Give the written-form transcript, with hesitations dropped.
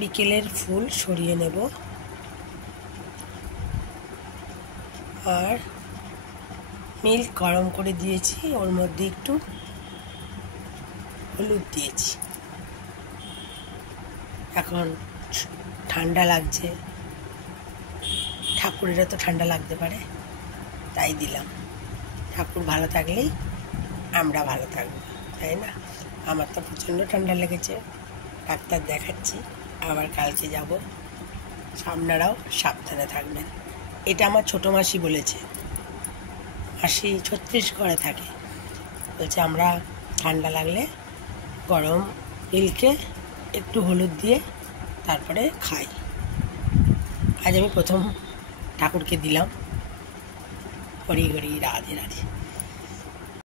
বিকেলের ফুল সরিয়ে নেব আর মিল্ক গরম করে দিয়েছি, ওর মধ্যে একটু হলুদ দিয়েছি। এখন ঠান্ডা লাগছে, ঠাকুরেরও তো ঠান্ডা লাগতে পারে, তাই দিলাম। ঠাকুর ভালো থাকলেই আমরা ভালো থাকবো, তাই না? আমার তো প্রচণ্ড ঠান্ডা লেগেছে, ডাক্তার দেখাচ্ছি, আবার কালকে যাব। আপনারাও সাবধানে থাকবেন। এটা আমার ছোটো মাসি বলেছে, মাসি ছত্তিশগড়ে থাকে, বলছে আমরা ঠান্ডা লাগলে গরম মিল্কে একটু হলুদ দিয়ে তারপরে খাই। আজ আমি প্রথম ঠাকুরকে দিলাম। হরি হরি রাধে রাধে।